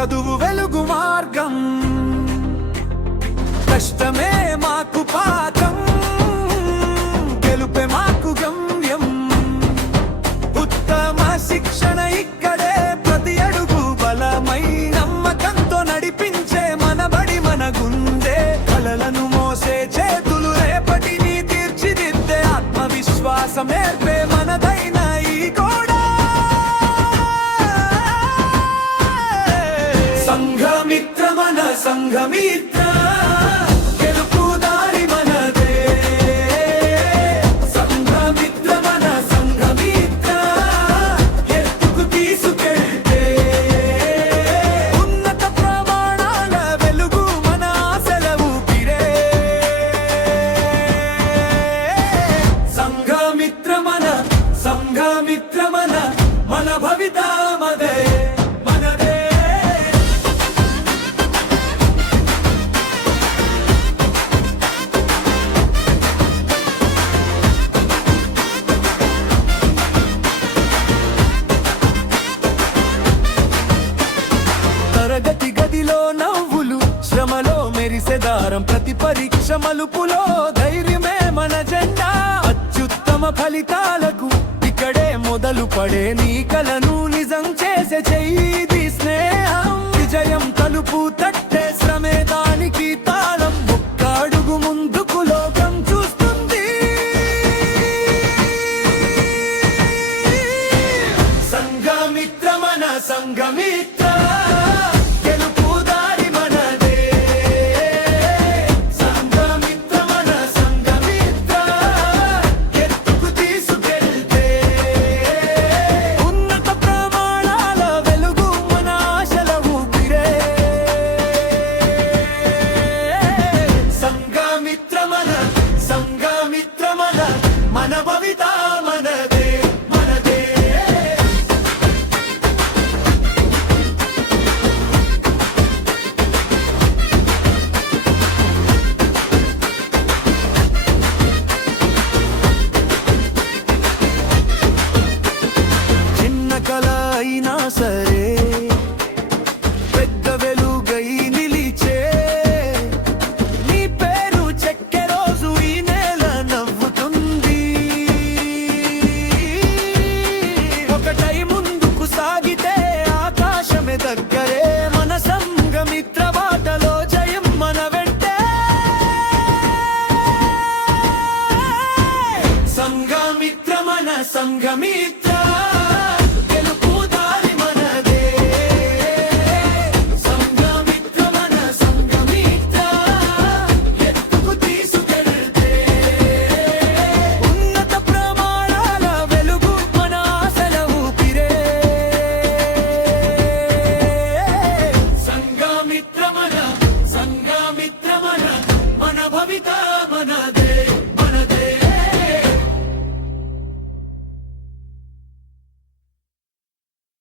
చదువు వెలుగు మార్గం, కష్టమే మాకు పాఠం, గెలుపే మాకు గమ్యం. ఉత్తమ శిక్షణ ఇక్కడే, ప్రతి అడుగు బలమై నమ్మకంతో నడిపించే మన బడి మన గుండె. కలలను మోసే చేతులు రేపటిని తీర్చిదిద్దే, ఆత్మవిశ్వాసం నేర్పే మనదైన ఈ గోడ. సంఘమిత్ర మన సంఘమిత్ర, గెలుపు దారి మనదే. సంఘమిత్ర మన సంఘమిత్ర, ఎత్తుకు తీసుకెళ్తే ఉన్నత ప్రమాణాల వెలుగు మన ఆశల ఊపిరే. సంఘమిత్ర మన సంఘమిత్ర మన, మన భవిత మదే మనదే. తరగతి గదిలో నవ్వులు, శ్రమలో మెరిసే దారం, ప్రతి పరీక్ష మలుపులో ధైర్యమే మన జెండా. అత్యుత్తమ ఫలితాలకు ఇక్కడే మొదలు పడే, నీ కలను నిజం చేసే చెయ్యి స్నేహం. విజయం తలుపు తట్టి